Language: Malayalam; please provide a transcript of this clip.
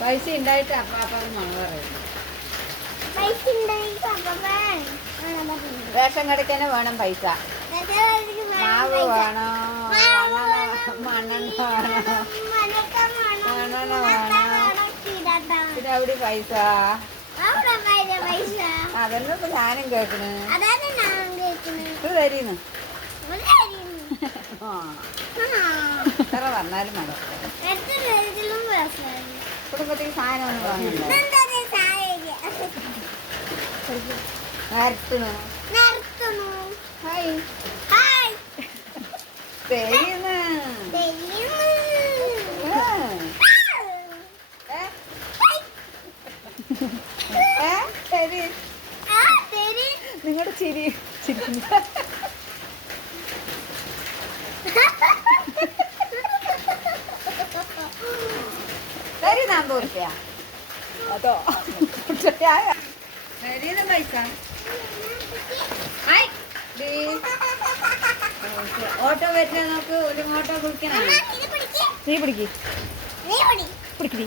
പൈസ ഉണ്ടായിട്ട് അപ്പാപ്പത് മണ പറയുന്നു. റേഷൻ കടയ്ക്ക് വേണം പൈസ. മാവ് വേണോ, മണ്ണെണ്ണ വേണോ, മണ്ണെണ്ണ വേണോ, പിന്നെ അവിടെ പൈസ. അതെല്ലാം ഇപ്പൊ ഞാനും കേക്കണ്. ഇത് തരീന്ന് എത്ര പറഞ്ഞാലും മതി. കുടുംബത്തിൽ സാധനം ഒന്നും വാങ്ങണ്ട. നിങ്ങളുടെ ചിരി ചിരിക്കുന്നു. തരി 40 റുപ്യ. അതോ തരീന്ന് പൈസ. ഓട്ടോ വരുന്ന നോക്ക്. ഒരു ഓട്ടോ കുടിക്കണം. നീ പിടിക്ക് പിടിക്കടി.